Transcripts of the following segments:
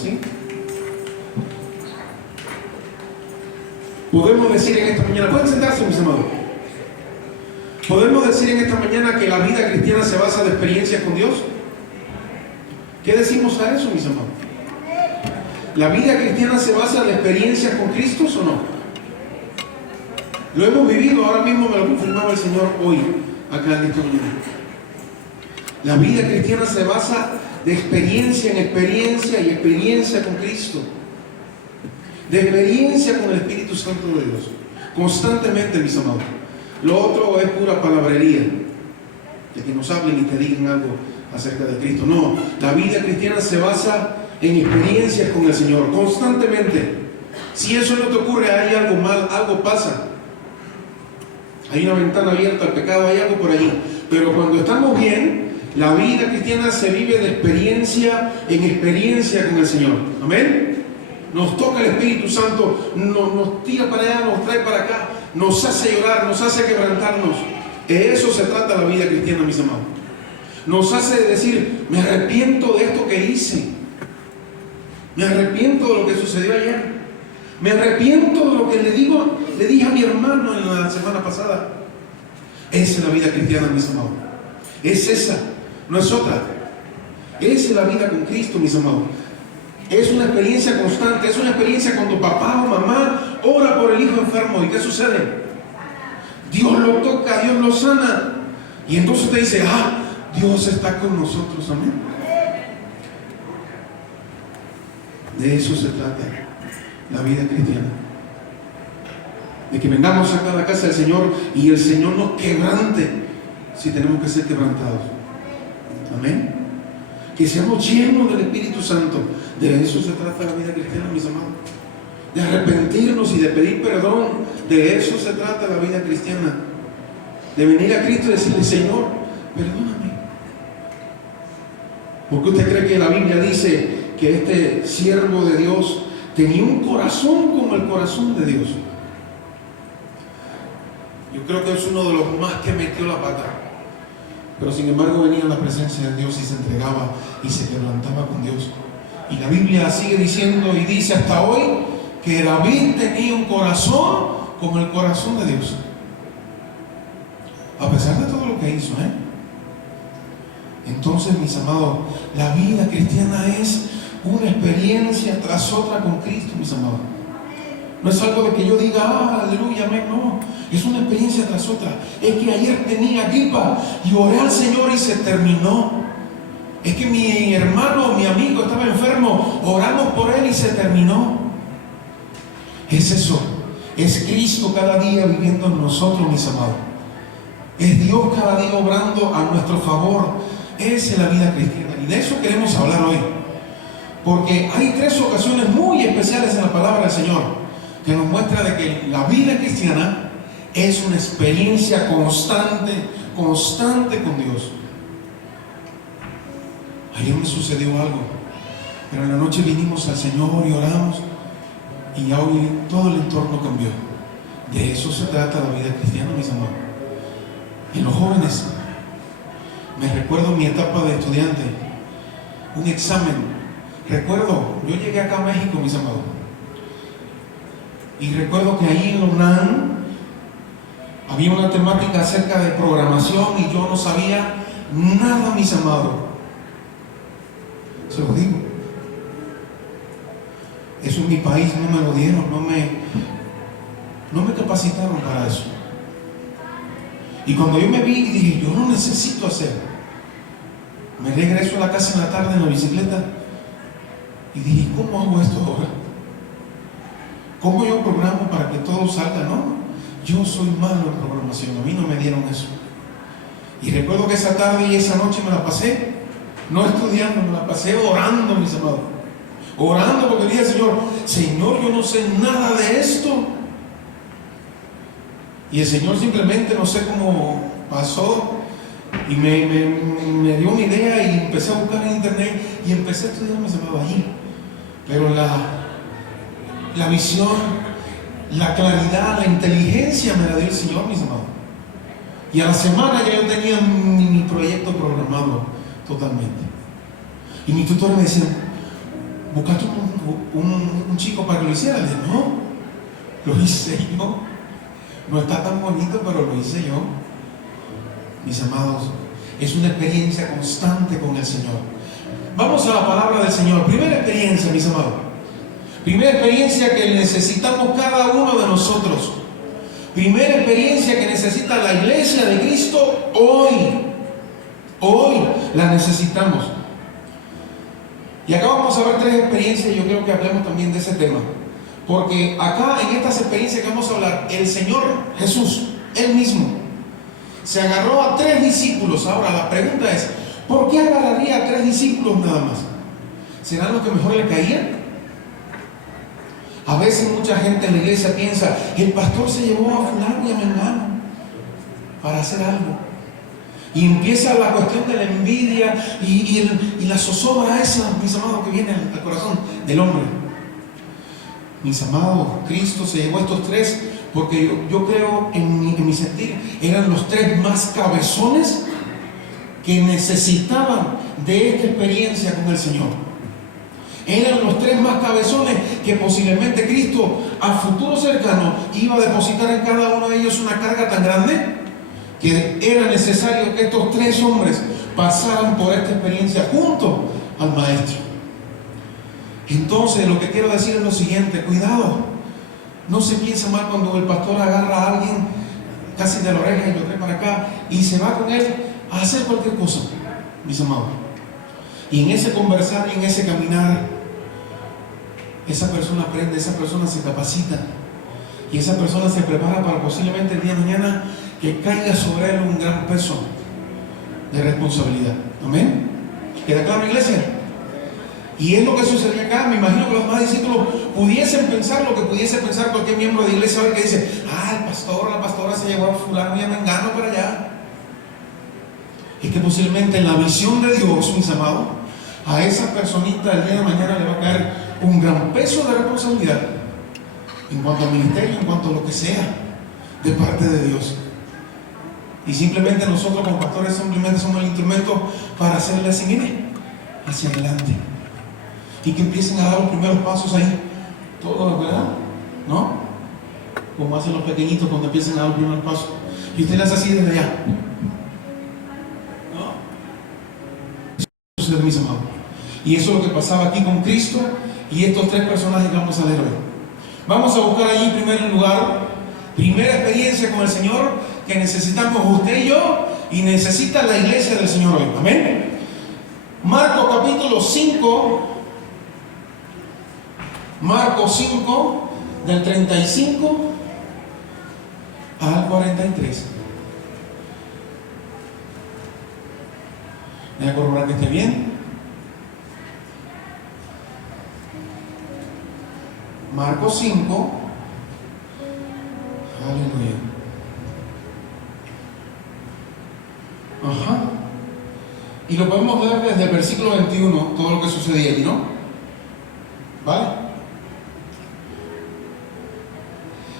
¿sí? Podemos decir en esta mañana, pueden sentarse, mis amados. Podemos decir en esta mañana que la vida cristiana se basa de experiencias con Dios. ¿Qué decimos a eso, mis amados? ¿La vida cristiana se basa de experiencias con Cristo o no? Lo hemos vivido, ahora mismo me lo confirmaba el Señor hoy, acá en esta mañana. La vida cristiana se basa de experiencia en experiencia y experiencia con Cristo. De experiencia con el Espíritu Santo de Dios. Constantemente, mis amados. Lo otro es pura palabrería. De que nos hablen y te digan algo acerca de Cristo. No, la vida cristiana se basa en experiencias con el Señor. Constantemente. Si eso no te ocurre, hay algo mal, algo pasa. Hay una ventana abierta al pecado, hay algo por allí. Pero cuando estamos bien, la vida cristiana se vive de experiencia en experiencia con el Señor. Amén. Nos toca el Espíritu Santo, nos tira para allá, nos trae para acá, nos hace llorar, nos hace quebrantarnos. De eso se trata la vida cristiana, mis amados. Nos hace decir, me arrepiento de esto que hice. Me arrepiento de lo que sucedió ayer. Me arrepiento de lo que le dije a mi hermano en la semana pasada. Esa es la vida cristiana, mis amados. Es esa, no es otra. Esa es la vida con Cristo, mis amados. Es una experiencia constante, es una experiencia cuando papá o mamá ora por el hijo enfermo. ¿Y qué sucede? Dios lo toca, Dios lo sana. Y entonces te dice, Dios está con nosotros, amén. De eso se trata la vida cristiana. De que vengamos acá a la casa del Señor y el Señor nos quebrante si tenemos que ser quebrantados. Amén. Que seamos llenos del Espíritu Santo. De eso se trata la vida cristiana, mis amados. De arrepentirnos y de pedir perdón. De eso se trata la vida cristiana. De venir a Cristo y decirle, Señor, perdóname. Porque usted cree que la Biblia dice que este siervo de Dios tenía un corazón como el corazón de Dios? Yo creo que es uno de los más que metió la pata. Pero sin embargo venía a la presencia de Dios y se entregaba y se quebrantaba con Dios. Y la Biblia sigue diciendo y dice hasta hoy que David tenía un corazón como el corazón de Dios. A pesar de todo lo que hizo, Entonces, mis amados, la vida cristiana es una experiencia tras otra con Cristo, mis amados. No es algo de que yo diga, aleluya, amén, no. Es una experiencia tras otra. Es que ayer tenía gripa y oré al Señor y se terminó. Es que mi hermano, mi amigo estaba enfermo, oramos por él y se terminó. Es eso. Es Cristo cada día viviendo en nosotros, mis amados. Es Dios cada día obrando a nuestro favor. Esa es la vida cristiana. Y de eso queremos hablar hoy. Porque hay 3 ocasiones muy especiales en la palabra del Señor que nos muestra de que la vida cristiana es una experiencia constante con Dios. Ayer me sucedió algo, pero en la noche vinimos al Señor y oramos y ya hoy todo el entorno cambió. De eso se trata la vida cristiana, mis amados. Y los jóvenes, me recuerdo mi etapa de estudiante, un examen. Recuerdo, yo llegué acá a México, mis amados, y recuerdo que ahí en la UNAM había una temática acerca de programación y yo no sabía nada, mis amados. Se lo digo. Eso en mi país no me lo dieron, no me capacitaron para eso. Y cuando yo me vi y dije, yo no necesito hacer. Me regreso a la casa en la tarde en la bicicleta y dije, ¿cómo hago esto ahora? ¿Cómo yo programo para que todo salga? No, yo soy malo en programación, a mí no me dieron eso. Y recuerdo que esa tarde y esa noche me la pasé, no estudiando, me la pasé orando, mis amados. Orando porque dije, Señor, yo no sé nada de esto. Y el Señor simplemente, no sé cómo pasó, y me dio una idea y empecé a buscar en internet y empecé a estudiar, mis amados, allí. Pero la visión, la claridad, la inteligencia me la dio el Señor, mis amados. Y a la semana ya yo tenía mi proyecto programado totalmente. Y mis tutores me decían, buscaste un chico para que lo hiciera. Le dije, no, lo hice yo. No está tan bonito, pero lo hice yo. Mis amados, es una experiencia constante con el Señor. Vamos a la palabra del Señor. Primera experiencia, mis amados. Primera experiencia que necesitamos cada uno de nosotros. Primera experiencia que necesita la iglesia de Cristo hoy. Hoy la necesitamos. Y acá vamos a ver tres experiencias y yo creo que hablemos también de ese tema. Porque acá en estas experiencias que vamos a hablar, el Señor Jesús, Él mismo, se agarró a 3 discípulos. Ahora la pregunta es, ¿por qué agarraría a 3 discípulos nada más? ¿Serán los que mejor le caían? A veces mucha gente en la iglesia piensa, el pastor se llevó a fulano y a mengano para hacer algo. Y empieza la cuestión de la envidia y la zozobra esa, mis amados, que viene al corazón del hombre. Mis amados, Cristo se llevó a estos 3 porque yo creo en mi sentir, eran los 3 más cabezones que necesitaban de esta experiencia con el Señor. Eran los 3 más cabezones que posiblemente Cristo a futuro cercano iba a depositar en cada uno de ellos una carga tan grande que era necesario que estos 3 hombres pasaran por esta experiencia junto al Maestro. Entonces lo que quiero decir es lo siguiente: cuidado, no se piensa mal cuando el pastor agarra a alguien casi de la oreja y lo trae para acá y se va con él a hacer cualquier cosa, mis amados. Y en ese conversar y en ese caminar, esa persona aprende, esa persona se capacita y esa persona se prepara para posiblemente el día de mañana que caiga sobre él un gran peso de responsabilidad. ¿Amén? ¿Queda claro, iglesia? Y es lo que sucedió acá. Me imagino que los demás discípulos pudiesen pensar lo que pudiese pensar cualquier miembro de iglesia hoy, que dice, el pastor, la pastora se llevó a fulano y a mengano para allá. Es que posiblemente en la visión de Dios, mis amados, a esa personita el día de mañana le va a caer un gran peso de responsabilidad en cuanto al ministerio, en cuanto a lo que sea de parte de Dios. Y simplemente nosotros como pastores simplemente somos el instrumento para hacerle así, mire, hacia adelante. Y que empiecen a dar los primeros pasos ahí. Todo, ¿verdad? ¿No? Como hacen los pequeñitos cuando empiezan a dar los primeros pasos. Y usted le hace así desde allá. ¿No? Eso es, mis amados. Y eso es lo que pasaba aquí con Cristo y estos 3 personajes que vamos a leer hoy. Vamos a buscar allí en primer lugar, primera experiencia con el Señor que necesitamos usted y yo, y necesita la iglesia del Señor hoy. Amén. Marcos capítulo 5, Marcos 5, del 35 al 43. Voy a corroborar que esté bien. Marcos 5, aleluya. Ajá. Y lo podemos ver desde el versículo 21, todo lo que sucedía allí, ¿no? ¿Vale?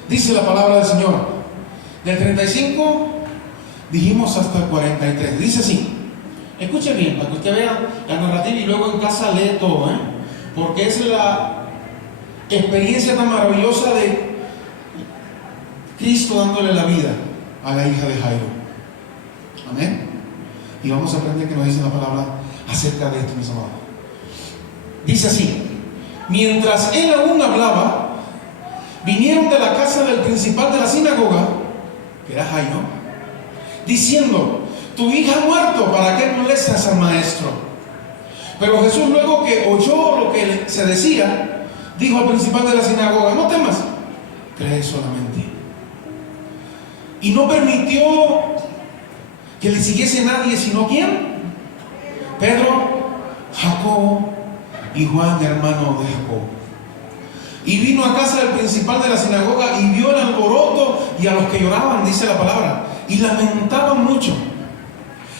Dice la palabra del Señor. Del 35 dijimos hasta el 43. Dice así. Escuche bien, para que usted vea la narrativa y luego en casa lee todo, porque es la experiencia tan maravillosa de Cristo dándole la vida a la hija de Jairo. Amén. Y vamos a aprender que nos dice la palabra acerca de esto, mis amados. Dice así: mientras él aún hablaba, vinieron de la casa del principal de la sinagoga, que era Jairo, diciendo: tu hija ha muerto, ¿para qué molestas al maestro? Pero Jesús, luego que oyó lo que se decía, dijo al principal de la sinagoga: no temas, cree solamente. Y no permitió que le siguiese nadie, sino ¿quién? Pedro, Jacobo y Juan, hermano de Jacobo. Y vino a casa del principal de la sinagoga y vio el alboroto y a los que lloraban, dice la palabra, y lamentaban mucho.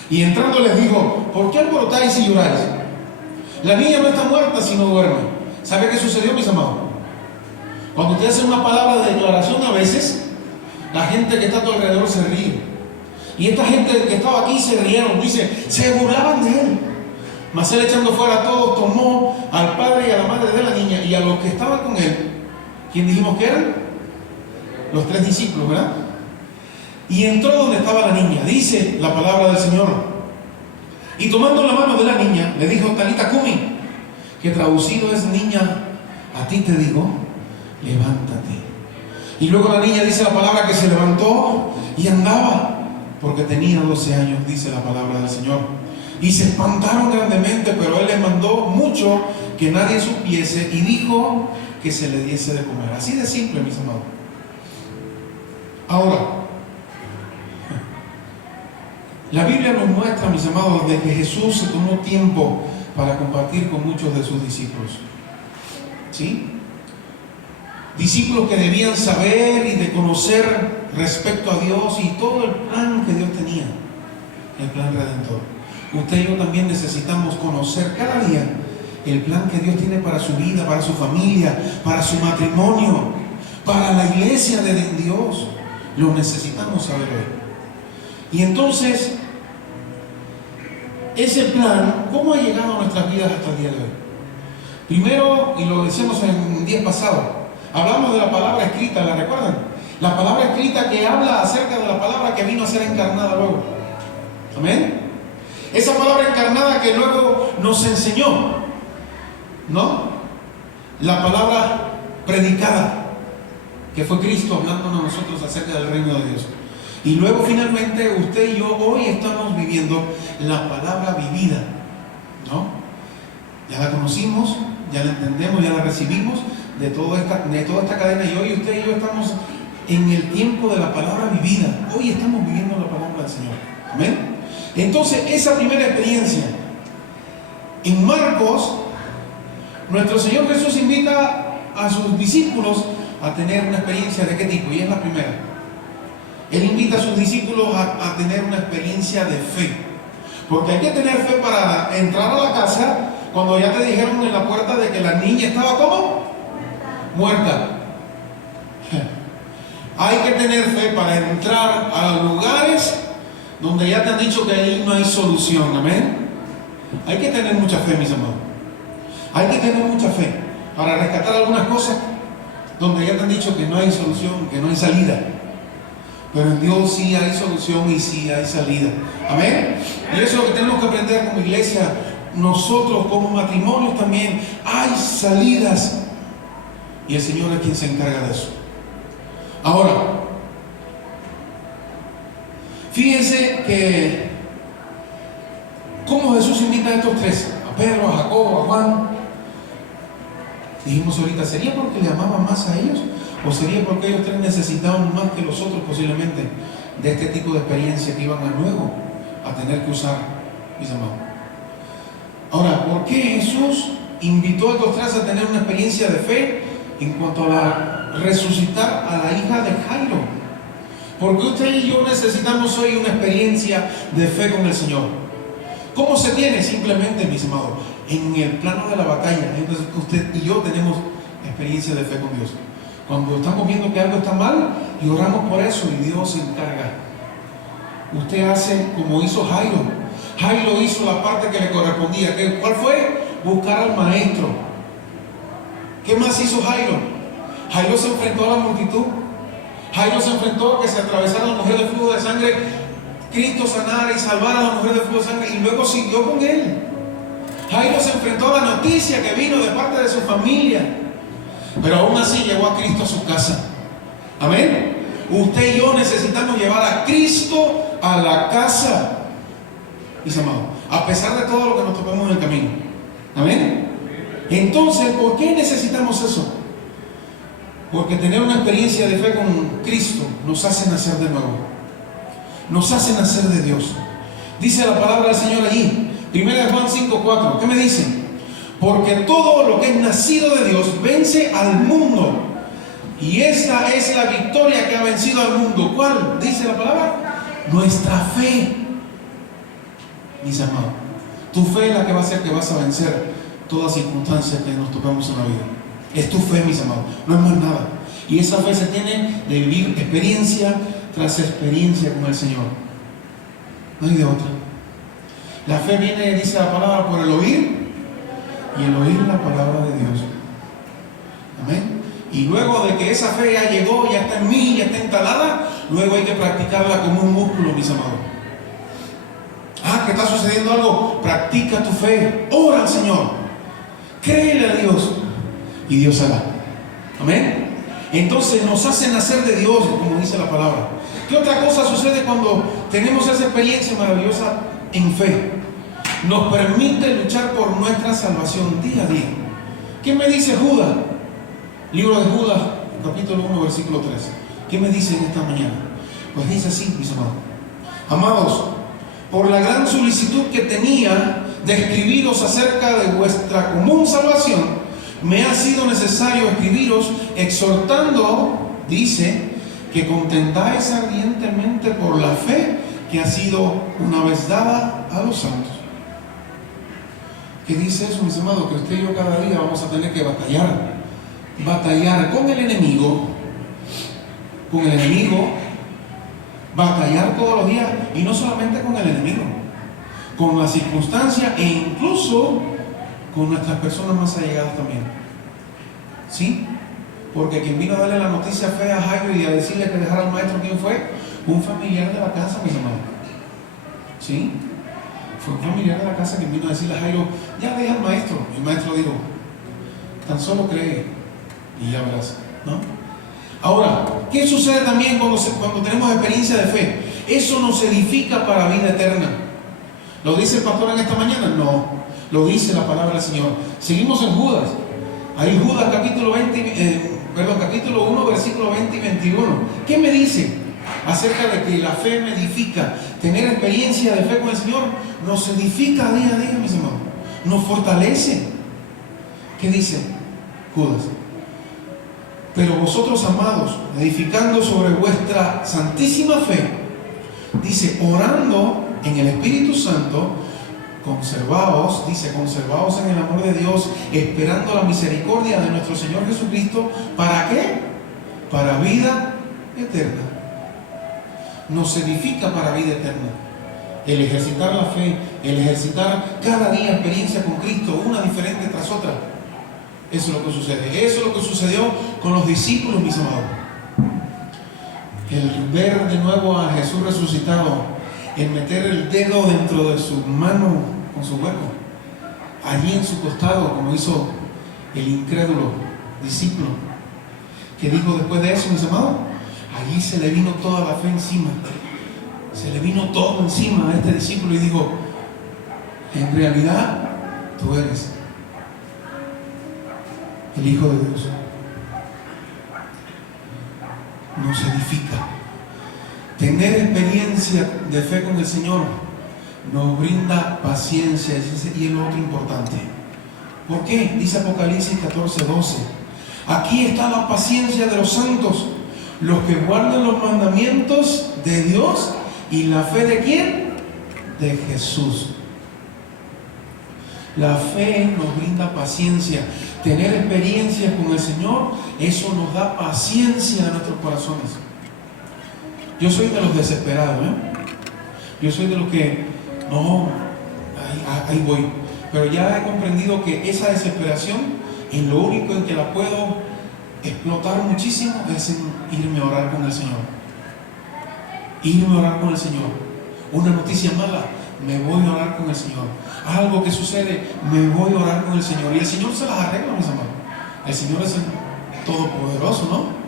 Y entrando les dijo: ¿por qué alborotáis y lloráis? La niña no está muerta, sino duerme. ¿Sabe qué sucedió, mis amados? Cuando usted hace una palabra de declaración, a veces la gente que está a tu alrededor se ríe. Y esta gente que estaba aquí se rieron, dice, se burlaban de él. Mas él, echando fuera a todos, tomó al padre y a la madre de la niña y a los que estaban con él. ¿Quién dijimos que eran? Los 3 discípulos, ¿verdad? Y entró donde estaba la niña. Dice la palabra del Señor. Y tomando la mano de la niña, le dijo: Talita cumi, que traducido es: niña, a ti te digo, levántate. Y luego la niña, dice la palabra, que se levantó y andaba, porque tenía 12 años, dice la palabra del Señor. Y se espantaron grandemente, pero él les mandó mucho que nadie supiese y dijo que se le diese de comer. Así de simple, mis amados. Ahora, la Biblia nos muestra, mis amados, de que Jesús se tomó tiempo para compartir con muchos de sus discípulos. ¿Sí? Discípulos que debían saber y de conocer respecto a Dios y todo el plan que Dios tenía, el plan redentor. Usted y yo también necesitamos conocer cada día el plan que Dios tiene para su vida, para su familia, para su matrimonio, para la iglesia de Dios. Lo necesitamos saber hoy. Y entonces, ese plan, ¿cómo ha llegado a nuestras vidas hasta el día de hoy? Primero, y lo decíamos en días pasados, hablamos de la palabra escrita, ¿la recuerdan? La palabra escrita que habla acerca de la palabra que vino a ser encarnada luego. Amén. Esa palabra encarnada que luego nos enseñó, ¿no? La palabra predicada, que fue Cristo hablándonos a nosotros acerca del reino de Dios. Y luego finalmente usted y yo hoy estamos viviendo la palabra vivida, ¿no? Ya la conocimos, ya la entendemos, ya la recibimos de toda esta cadena, y hoy usted y yo estamos en el tiempo de la palabra vivida. Hoy estamos viviendo la palabra del Señor. Amén. Entonces, esa primera experiencia en Marcos, nuestro Señor Jesús invita a sus discípulos a tener una experiencia de qué tipo, y es la primera. Él invita a sus discípulos a tener una experiencia de fe, porque hay que tener fe para entrar a la casa cuando ya te dijeron en la puerta de que la niña estaba ¿cómo? Muerta. Hay que tener fe para entrar a lugares donde ya te han dicho que ahí no hay solución. Amén. Hay que tener mucha fe, mis amados. Hay que tener mucha fe para rescatar algunas cosas donde ya te han dicho que no hay solución, que no hay salida. Pero en Dios sí hay solución y sí hay salida. Amén. Y eso es lo que tenemos que aprender como iglesia. Nosotros como matrimonios también hay salidas. Y el Señor es quien se encarga de eso. Ahora, fíjense que cómo Jesús invita a estos 3, a Pedro, a Jacobo, a Juan. Dijimos ahorita, ¿sería porque le amaban más a ellos? ¿O sería porque ellos 3 necesitaban más que los otros posiblemente de este tipo de experiencia que iban a luego a tener que usar, mis amados? Ahora, ¿por qué Jesús invitó a estos 3 a tener una experiencia de fe en cuanto a resucitar a la hija de Jairo? Porque usted y yo necesitamos hoy una experiencia de fe con el Señor. ¿Cómo se tiene? Simplemente, mis amados, en el plano de la batalla. Entonces usted y yo tenemos experiencia de fe con Dios. Cuando estamos viendo que algo está mal y oramos por eso y Dios se encarga. Usted hace como hizo Jairo. Jairo hizo la parte que le correspondía. ¿Cuál fue? Buscar al maestro. ¿Qué más hizo Jairo? Jairo se enfrentó a la multitud. Jairo se enfrentó a que se atravesara la mujer de flujo de sangre, Cristo sanara y salvara a la mujer de flujo de sangre, y luego siguió con él. Jairo se enfrentó a la noticia que vino de parte de su familia, pero aún así llevó a Cristo a su casa. Amén. Usted y yo necesitamos llevar a Cristo a la casa, mis amados, a pesar de todo lo que nos topemos en el camino. Amén. Entonces, ¿por qué necesitamos eso? Porque tener una experiencia de fe con Cristo nos hace nacer de nuevo, nos hace nacer de Dios. Dice la palabra del Señor allí, 1 Juan 5:4. ¿Qué me dice? Porque todo lo que es nacido de Dios vence al mundo, y esta es la victoria que ha vencido al mundo. ¿Cuál? Dice la palabra, nuestra fe. Mis amados, tu fe es la que va a hacer que vas a vencer toda circunstancia que nos topamos en la vida. Es tu fe, mis amados, no es más nada. Y esa fe se tiene de vivir experiencia tras experiencia con el Señor. No hay de otra. La fe viene, dice la palabra, por el oír, y el oír la palabra de Dios. Amén. Y luego de que esa fe ya llegó, ya está en mí, ya está instalada, luego hay que practicarla como un músculo, mis amados. Que está sucediendo algo, practica tu fe, ora al Señor, créele a Dios y Dios hará. Amén. Entonces nos hace nacer de Dios, como dice la palabra. ¿Qué otra cosa sucede cuando tenemos esa experiencia maravillosa en fe? Nos permite luchar por nuestra salvación día a día. ¿Qué me dice Judas? Libro de Judas, capítulo 1, versículo 3. ¿Qué me dice en esta mañana? Pues dice así, mis amados. Amados, por la gran solicitud que tenía de escribiros acerca de vuestra común salvación, me ha sido necesario escribiros exhortando, dice, que contendáis ardientemente por la fe que ha sido una vez dada a los santos. ¿Qué dice eso, mis amados? Que usted y yo cada día vamos a tener que batallar con el enemigo, batallar todos los días, y no solamente con el enemigo, con las circunstancias e incluso con nuestras personas más allegadas también. ¿Sí? Porque quien vino a darle la noticia fea a Jairo y a decirle que dejara al maestro, ¿quién fue? Un familiar de la casa, mis hermanos. ¿Sí? Fue un familiar de la casa quien vino a decirle a Jairo, ya deja al maestro. Y el maestro dijo, tan solo cree y ya verás, ¿no? Ahora, ¿qué sucede también cuando tenemos experiencia de fe? Eso nos edifica para vida eterna. ¿Lo dice el pastor en esta mañana? No, lo dice la palabra del Señor. Seguimos en Judas. Ahí Judas capítulo 1, versículo 20 y 21. ¿Qué me dice acerca de que la fe me edifica? Tener experiencia de fe con el Señor nos edifica día a día, mis hermanos. Nos fortalece. ¿Qué dice Judas? Pero vosotros, amados, edificando sobre vuestra santísima fe, dice, orando en el Espíritu Santo, conservaos en el amor de Dios, esperando la misericordia de nuestro Señor Jesucristo. ¿Para qué? Para vida eterna. Nos edifica para vida eterna. El ejercitar la fe, el ejercitar cada día experiencia con Cristo, una diferente tras otra. Eso es lo que sucede. Eso es lo que sucedió con los discípulos, mis amados. El ver de nuevo a Jesús resucitado, el meter el dedo dentro de su mano con su hueco, allí en su costado, como hizo el incrédulo discípulo, que dijo después de eso, mis amados, allí se le vino toda la fe encima. Se le vino todo encima a este discípulo y dijo, en realidad tú eres el Hijo de Dios. Nos edifica. Tener experiencia de fe con el Señor nos brinda paciencia, y es lo otro importante. ¿Por qué? Dice Apocalipsis 14:12. Aquí está la paciencia de los santos, los que guardan los mandamientos de Dios. ¿Y la fe de quién? De Jesús. La fe nos brinda paciencia. Tener experiencias con el Señor, eso nos da paciencia a nuestros corazones. Yo soy de los desesperados, Yo soy de los que, no, ahí voy. Pero ya he comprendido que esa desesperación, en lo único en que la puedo explotar muchísimo, es en irme a orar con el Señor. Irme a orar con el Señor. Una noticia mala, me voy a orar con el Señor. Algo que sucede, me voy a orar con el Señor. Y el Señor se las arregla, mis amados. El Señor es el Todopoderoso, ¿no?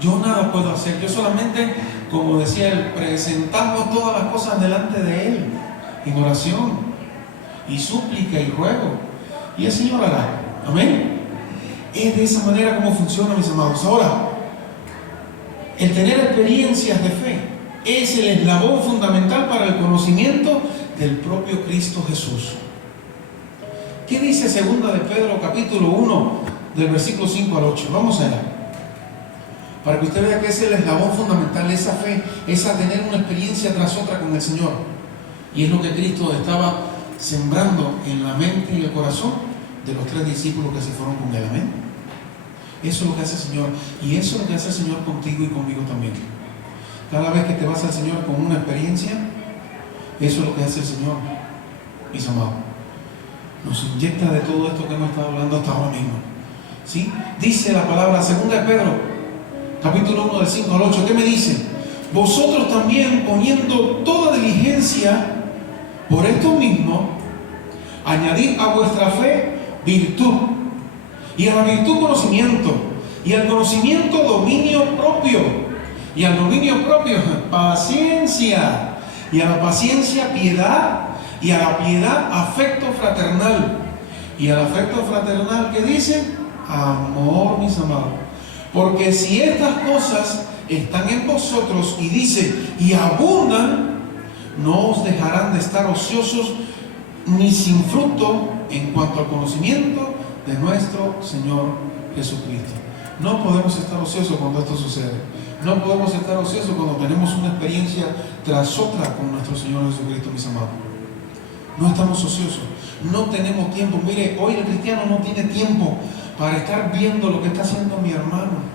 Yo nada puedo hacer. Yo solamente, como decía él, presentamos todas las cosas delante de Él, en oración, y súplica y ruego. Y el Señor hará. Amén. Es de esa manera como funciona, mis amados. Ahora, el tener experiencias de fe es el eslabón fundamental para el conocimiento del propio Cristo Jesús. ¿Qué dice segunda de Pedro capítulo 1 del versículo 5 al 8? Vamos allá, para que usted vea que es el eslabón fundamental, esa fe, esa tener una experiencia tras otra con el Señor. Y es lo que Cristo estaba sembrando en la mente y el corazón de los 3 discípulos que se fueron con él. Amén. Eso es lo que hace el Señor, y eso es lo que hace el Señor contigo y conmigo también. Cada vez que te vas al Señor con una experiencia, eso es lo que hace el Señor. mis amados, nos inyecta de todo esto que hemos estado hablando hasta ahora mismo. ¿Sí? Dice la palabra, 2 de Pedro, capítulo 1, del 5 al 8, ¿qué me dice? Vosotros también, poniendo toda diligencia por esto mismo, añadid a vuestra fe virtud, y a la virtud conocimiento, y al conocimiento dominio propio, y al dominio propio paciencia, y a la paciencia piedad, y a la piedad afecto fraternal, y al afecto fraternal, ¿qué dice? Amor, mis amados. Porque si estas cosas están en vosotros, y dice, y abundan, no os dejarán de estar ociosos ni sin fruto en cuanto al conocimiento de nuestro Señor Jesucristo. No podemos estar ociosos cuando esto sucede. No podemos estar ociosos cuando tenemos una experiencia tras otra con nuestro Señor Jesucristo, mis amados. No estamos ociosos, no tenemos tiempo. Mire, hoy el cristiano no tiene tiempo para estar viendo lo que está haciendo mi hermano.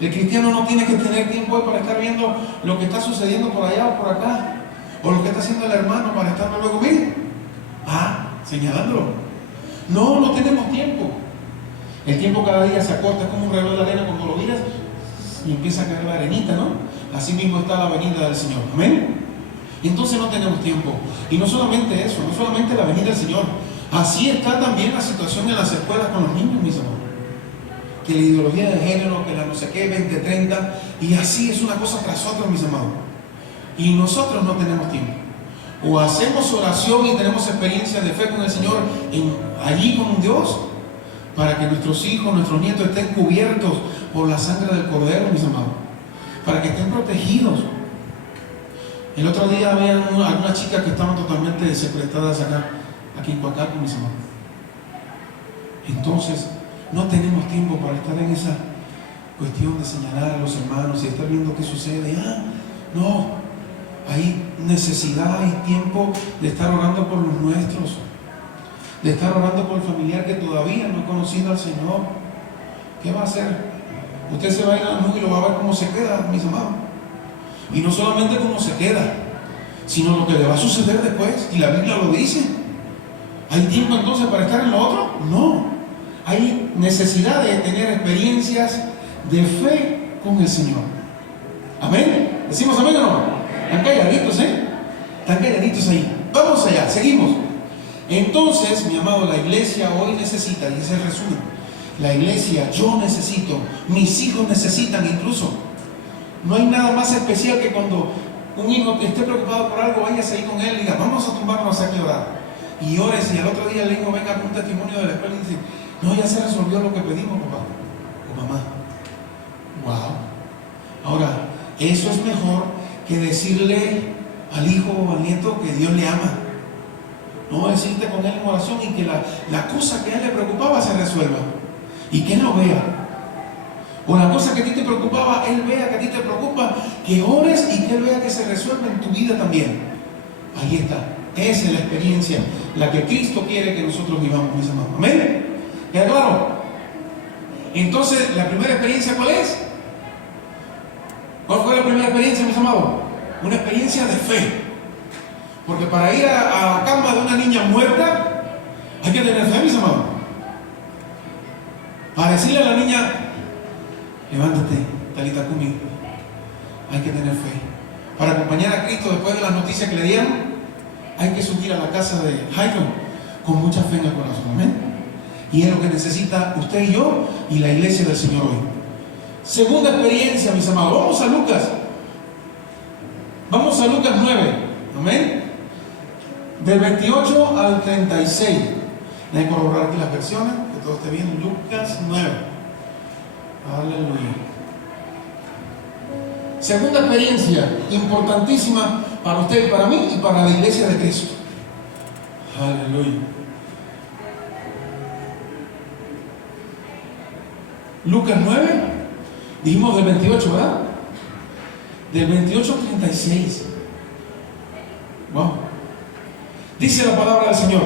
El cristiano no tiene que tener tiempo hoy para estar viendo lo que está sucediendo por allá o por acá, o lo que está haciendo el hermano para estar luego, mire, señalándolo. No tenemos tiempo. El tiempo cada día se acorta, es como un reloj de arena cuando lo miras y empieza a caer la arenita, ¿no? Así mismo está la venida del Señor. Amén. Entonces no tenemos tiempo. Y no solamente eso, no solamente la venida del Señor. Así está también la situación en las escuelas con los niños, mis amados. Que la ideología de género, que la no sé qué, 2030, y así es una cosa tras otra, mis amados. Y nosotros no tenemos tiempo. O hacemos oración y tenemos experiencia de fe con el Señor allí con Dios, para que nuestros hijos, nuestros nietos estén cubiertos por la sangre del Cordero, mis amados, para que estén protegidos. El otro día había algunas chicas que estaban totalmente secretadas aquí en Coacalco, mis amados. Entonces, no tenemos tiempo para estar en esa cuestión de señalar a los hermanos y estar viendo qué sucede. No, hay necesidad y tiempo de estar orando por los nuestros, de estar orando por el familiar que todavía no ha conocido al Señor. ¿Qué va a hacer? Usted se va a ir a la nube y lo va a ver cómo se queda, mis amados. Y no solamente cómo se queda, sino lo que le va a suceder después. Y la Biblia lo dice. ¿Hay tiempo entonces para estar en lo otro? No. Hay necesidad de tener experiencias de fe con el Señor. ¿Amén? ¿Decimos amén o no? Están calladitos, Están calladitos ahí. Vamos allá, seguimos. Entonces, mi amado, la iglesia hoy necesita, y ese es el resumen. La iglesia, yo necesito, mis hijos necesitan incluso. No hay nada más especial que cuando un hijo esté preocupado por algo, vayas ahí con él y diga, vamos a tumbarnos aquí a orar. Y ores, y al otro día el hijo venga con un testimonio de la escuela y dice, no, ya se resolvió lo que pedimos, papá o mamá. Wow. Ahora, eso es mejor que decirle al hijo o al nieto que Dios le ama. No decirte con él en oración y que la cosa que a él le preocupaba se resuelva. Y que él lo vea. O la cosa que a ti te preocupaba, él vea que a ti te preocupa, que ores y que él vea que se resuelve en tu vida también. Ahí está. Esa es la experiencia, la que Cristo quiere que nosotros vivamos, mis amados. ¿Amén? ¿Queda claro? Entonces, ¿la primera experiencia cuál es? ¿Cuál fue la primera experiencia, mis amados? Una experiencia de fe. Porque para ir a la cama de una niña muerta, hay que tener fe, mis amados. Para decirle a la niña, levántate, Talita Kumi, hay que tener fe. Para acompañar a Cristo después de las noticias que le dieron, hay que subir a la casa de Jairo con mucha fe en el corazón. Amén. Y es lo que necesita usted y yo y la iglesia del Señor hoy. Segunda experiencia, mis amados. Vamos a Lucas. Vamos a Lucas 9. Amén. Del 28 al 36. Déjenme corroborar aquí las versiones, que todo esté bien. Lucas 9. Aleluya. Segunda experiencia importantísima para usted y para mí y para la iglesia de Cristo. Aleluya. Lucas 9, dijimos del 28, ¿verdad? Del 28 al 36. Wow. Dice la palabra del Señor.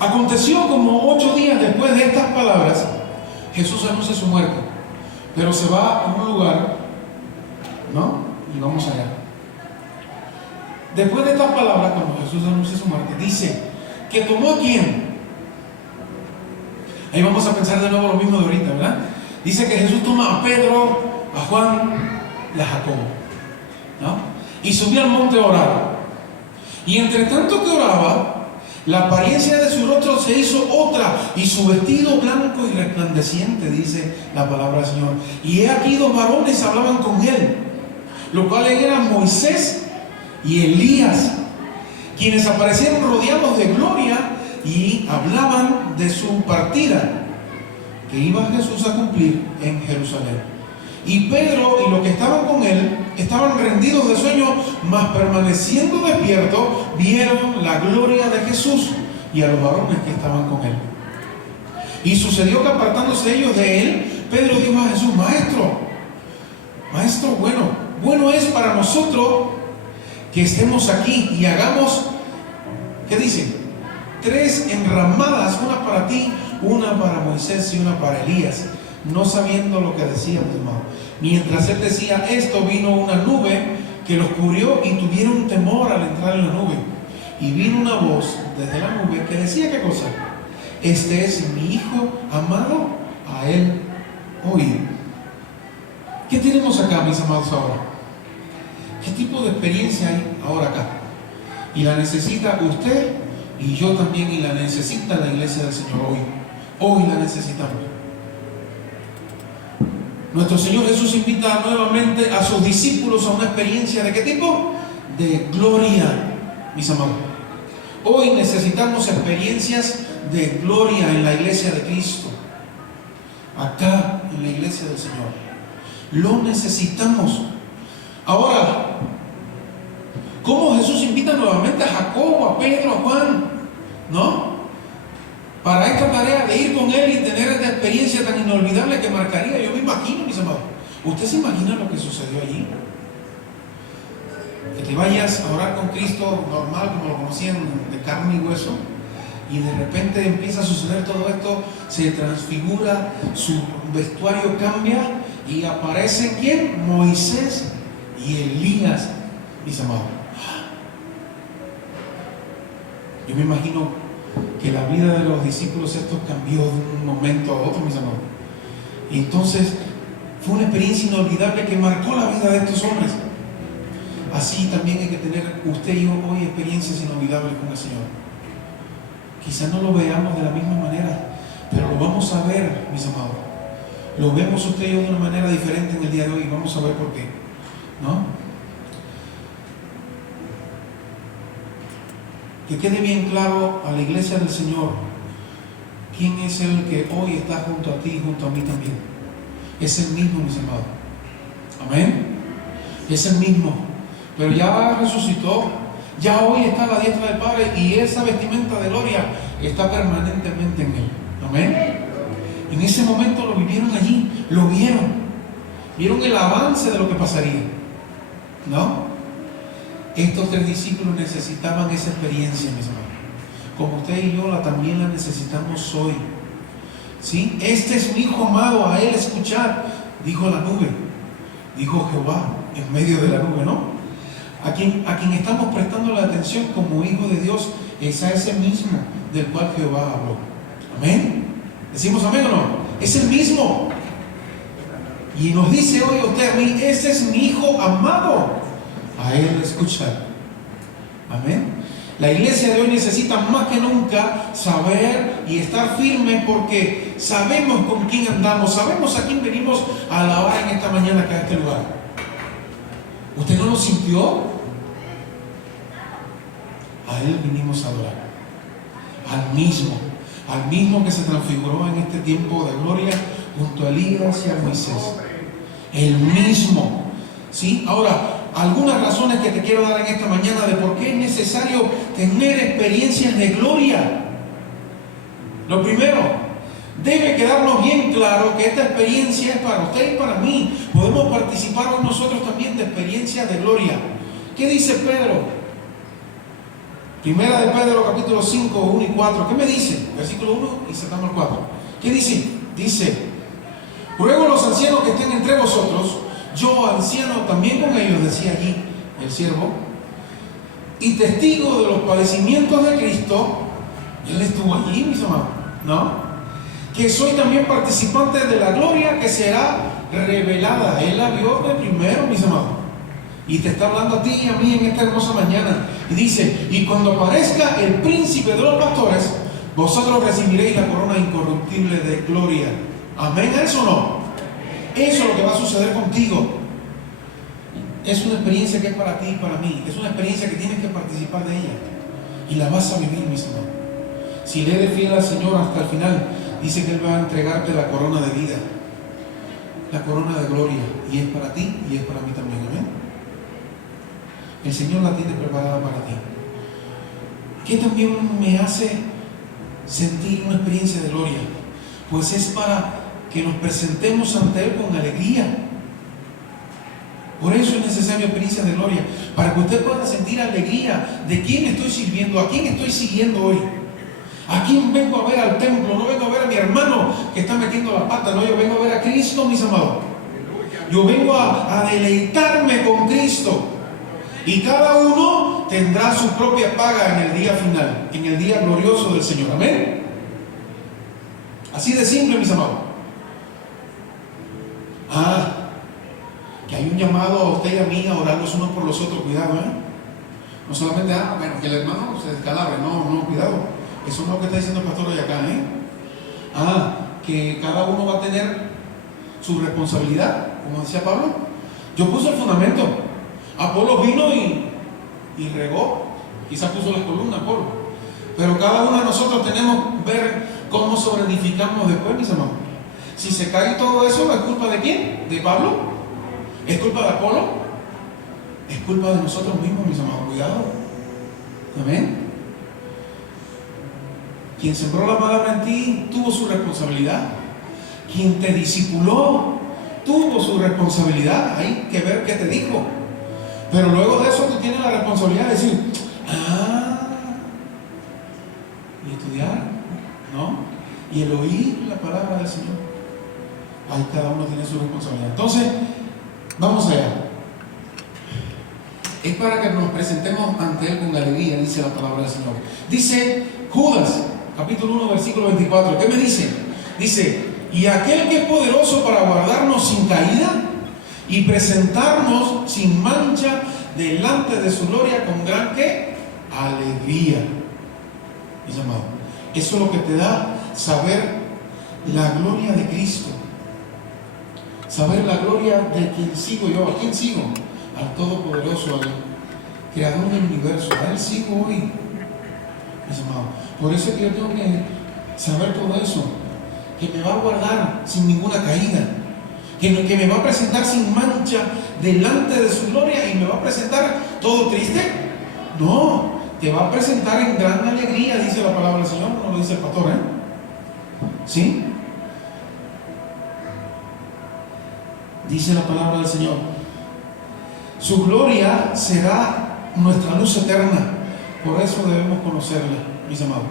Aconteció como 8 días después de estas palabras, Jesús anuncia su muerte, pero se va a un lugar, ¿no? Y vamos allá. después de estas palabras, cuando Jesús anuncia su muerte, dice que tomó a quién. Ahí vamos a pensar de nuevo lo mismo de ahorita, ¿verdad? Dice que Jesús toma a Pedro, a Juan y a Jacobo, ¿no? Y subió al monte a orar. Y entre tanto que oraba, la apariencia de su rostro se hizo otra, y su vestido blanco y resplandeciente, dice la palabra del Señor. Y he aquí 2 varones hablaban con él, los cuales eran Moisés y Elías, quienes aparecieron rodeados de gloria y hablaban de su partida, que iba Jesús a cumplir en Jerusalén. Y Pedro y los que estaban con él estaban rendidos de sueño, mas permaneciendo despiertos, vieron la gloria de Jesús y a los varones que estaban con él. Y sucedió que apartándose ellos de él, Pedro dijo a Jesús: Maestro, bueno es para nosotros que estemos aquí y hagamos, ¿qué dicen? 3 enramadas, una para ti, una para Moisés y una para Elías. No sabiendo lo que decía, mi hermano. Mientras él decía esto, vino una nube que los cubrió y tuvieron temor al entrar en la nube. Y vino una voz desde la nube que decía, ¿qué cosa? Este es mi Hijo amado, a él oíd. ¿Qué tenemos acá, mis amados, ahora? ¿Qué tipo de experiencia hay ahora acá? Y la necesita usted y yo también, y la necesita la iglesia del Señor hoy. Hoy la necesitamos. Nuestro Señor Jesús invita nuevamente a sus discípulos a una experiencia ¿de qué tipo? De gloria, mis amados. Hoy necesitamos experiencias de gloria en la iglesia de Cristo, acá en la iglesia del Señor. Lo necesitamos. Ahora, ¿cómo Jesús invita nuevamente a Jacobo, a Pedro, a Juan? ¿No? Para esta tarea de ir con él y tener esta experiencia tan inolvidable que marcaría. Yo me imagino, mis amados. ¿Usted se imagina lo que sucedió allí? Que te vayas a orar con Cristo normal, como lo conocían, de carne y hueso, y de repente empieza a suceder todo esto, se transfigura, su vestuario cambia y aparecen ¿quién? Moisés y Elías, mis amados. Yo me imagino que la vida de los discípulos estos cambió de un momento a otro, mis amados. Y entonces fue una experiencia inolvidable que marcó la vida de estos hombres. Así también hay que tener usted y yo hoy experiencias inolvidables con el Señor. Quizás no lo veamos de la misma manera, pero lo vamos a ver, mis amados. Lo vemos usted y yo de una manera diferente en el día de hoy y vamos a ver por qué, ¿no? Que quede bien claro a la iglesia del Señor quién es el que hoy está junto a ti y junto a mí también. Es el mismo, mis amados. Amén. Es el mismo. Pero ya resucitó, ya hoy está a la diestra del Padre y esa vestimenta de gloria está permanentemente en él. Amén. En ese momento lo vivieron allí, lo vieron el avance de lo que pasaría, ¿no? Estos 3 discípulos necesitaban esa experiencia, mis hermanos. Como usted y yo también la necesitamos hoy. ¿Sí? Este es mi Hijo amado, a él escuchar, dijo la nube, dijo Jehová en medio de la nube, ¿no? A quien estamos prestando la atención como hijo de Dios es a ese mismo del cual Jehová habló. Amén. ¿Decimos amén o no? Es el mismo. Y nos dice hoy a usted, a mí, ese es mi Hijo amado, a él escuchar. Amén. La iglesia de hoy necesita más que nunca saber y estar firme, porque sabemos con quién andamos, sabemos a quién venimos a alabar en esta mañana acá a este lugar. ¿Usted no lo sintió? A él vinimos a adorar, al mismo que se transfiguró en este tiempo de gloria junto a Elías y a Moisés, el mismo. ¿Sí? Ahora, algunas razones que te quiero dar en esta mañana de por qué es necesario tener experiencias de gloria. Lo primero, debe quedarnos bien claro que esta experiencia es para usted y para mí. Podemos participar hoy nosotros también de experiencias de gloria. ¿Qué dice Pedro? Primera de Pedro, capítulo 5, 1 y 4. ¿Qué me dice? Versículo 1 y saltamos al 4. ¿Qué dice? Dice: ruego a los ancianos que estén entre vosotros, yo anciano también con ellos, decía allí el siervo, y testigo de los padecimientos de Cristo. Él estuvo allí, mis amados, ¿no? Que soy también participante de la gloria que será revelada. Él la vio de primero, mis amados. Y te está hablando a ti y a mí en esta hermosa mañana. Y dice, y cuando aparezca el príncipe de los pastores, vosotros recibiréis la corona incorruptible de gloria. ¿Amén a eso o no? Eso es lo que va a suceder contigo. Es una experiencia que es para ti y para mí. Es una experiencia que tienes que participar de ella. Y la vas a vivir, mis amados. Si le eres fiel al Señor hasta el final, dice que Él va a entregarte la corona de vida, la corona de gloria. Y es para ti y es para mí también. Amén. El Señor la tiene preparada para ti. ¿Qué también me hace sentir una experiencia de gloria? Pues es para que nos presentemos ante Él con alegría. Por eso es necesaria experiencia de gloria, para que usted pueda sentir alegría de quién estoy sirviendo, a quién estoy siguiendo hoy, a quién vengo a ver al templo. No vengo a ver a mi hermano que está metiendo la pata, no, yo vengo a ver a Cristo, mis amados. Yo vengo a deleitarme con Cristo. Y cada uno tendrá su propia paga en el día final, en el día glorioso del Señor. Amén. Así de simple, mis amados. Que hay un llamado a usted y a mí a orar los unos por los otros. Cuidado, no solamente, bueno, que el hermano se descalabre. No, cuidado. Eso no es lo que está diciendo el pastor hoy acá, que cada uno va a tener su responsabilidad, como decía Pablo. Yo puse el fundamento. Apolo vino y regó. Quizás puso las columnas, Apolo. Pero cada uno de nosotros tenemos que ver cómo sobreedificamos después, mis hermanos. Si se cae todo eso, ¿es culpa de quién? ¿De Pablo? ¿Es culpa de Apolo? Es culpa de nosotros mismos, mis amados. Cuidado. Amén. Quien sembró la palabra en ti tuvo su responsabilidad. Quien te discipuló tuvo su responsabilidad. Hay que ver qué te dijo. Pero luego de eso tú tienes la responsabilidad de decir, y estudiar, ¿no? Y el oír la palabra del Señor. Ahí cada uno tiene su responsabilidad. Entonces, vamos allá. Es para que nos presentemos ante Él con alegría, dice la palabra del Señor. Dice Judas, capítulo 1, versículo 24. ¿Qué me dice? Dice, y aquel que es poderoso para guardarnos sin caída y presentarnos sin mancha delante de su gloria con gran ¿qué? Alegría. Mis amados, eso es lo que te da saber la gloria de Cristo. Saber la gloria de quien sigo yo. ¿A quién sigo? Al Todopoderoso, al Creador del universo. A Él sigo hoy, mis amados. Por eso es que yo tengo que saber todo eso, que me va a guardar sin ninguna caída, que me va a presentar sin mancha delante de su gloria. Y me va a presentar todo triste. No, te va a presentar en gran alegría, dice la palabra del Señor. No lo dice el pastor, ¿sí? Dice la palabra del Señor, su gloria será nuestra luz eterna. Por eso debemos conocerla, mis amados.